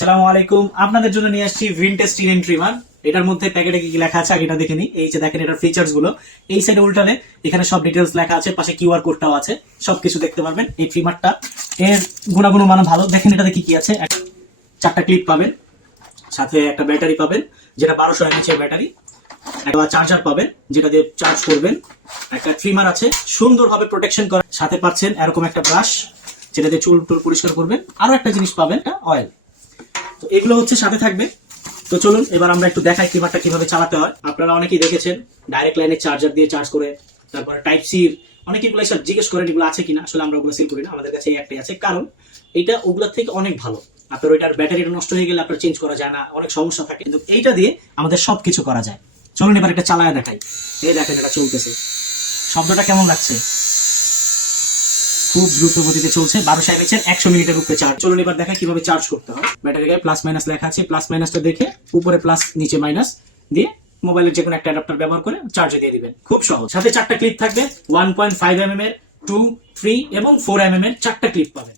আসসালামু আলাইকুম। আপনাদের জন্য নিয়ে আসছি ভিনটেজ টিন ট্রিমার। এটার মধ্যে প্যাকেটে কি কি লেখা আছে আগে এটা দেখে নিই। এই যে দেখেন এটার ফিচার্স গুলো, এই সাইডে উল্টালে এখানে সব ডিটেলস লেখা আছে, পাশে কিউআর কোডটাও আছে, সবকিছু দেখতে পারবেন। এই ট্রিমারটা এর গুণাগুণ মান ভালো। দেখেন এটাতে কি কি আছে। চারটা ক্লিপ পাবেন, সাথে একটা ব্যাটারি পাবেন যেটা 1200 এমএএইচ এর ব্যাটারি, একটা চার্জার পাবেন যেটা দিয়ে চার্জ করবেন, একটা ট্রিমার আছে সুন্দরভাবে প্রোটেকশন করা, সাথে পাচ্ছেন এরকম একটা ব্রাশ যেটা দিয়ে চুল টুল পরিষ্কার করবেন, আরো একটা জিনিস পাবেন, একটা অয়েল। তো এগুলো হচ্ছে সাথে থাকবে। তো চলুন এবার আমরা একটু দেখাই ট্রিমারটা কিভাবে চালাতে হয়। আপনারা অনেকেই দেখেছেন ডাইরেক্ট লাইনে চার্জার দিয়ে চার্জ করে, তারপরে টাইপ সির অনেকে এগুলো এসব জিজ্ঞেস করেন এগুলো আছে কিনা। আসলে আমরা ওগুলো সেল করি না, আমাদের কাছে এই একটাই আছে, কারণ এটা ওগুলোর থেকে অনেক ভালো। আপনার ওইটার ব্যাটারিটা নষ্ট হয়ে গেলে আপনার চেঞ্জ করা যায় না, অনেক সমস্যা থাকে, কিন্তু এইটা দিয়ে আমাদের সবকিছু করা যায়। চলুন এবার একটা চালায় দেখাই। এই দেখেন এটা চলতেছে, শব্দটা কেমন লাগছে? খুব দ্রুত গতিতে চলছে, 1200 এমএএইচ এর 100 মিনিটের উপরে চার্জ। চলুন এবার দেখা কিভাবে চার্জ করতে হয়। ব্যাটারি গায়ে প্লাস মাইনাস লেখা আছে, প্লাস মাইনাসটা দেখে উপরে প্লাস নিচে মাইনাস দিয়ে মোবাইলের যে কোনো একটা অ্যাডাপ্টার ব্যবহার করে চার্জে দিয়ে দিবেন। খুব সহজ। সাথে চারটা ক্লিপ থাকবে, 1.5 mm এর, 2, 3 এবং 4 mm এর চারটা ক্লিপ পাবেন।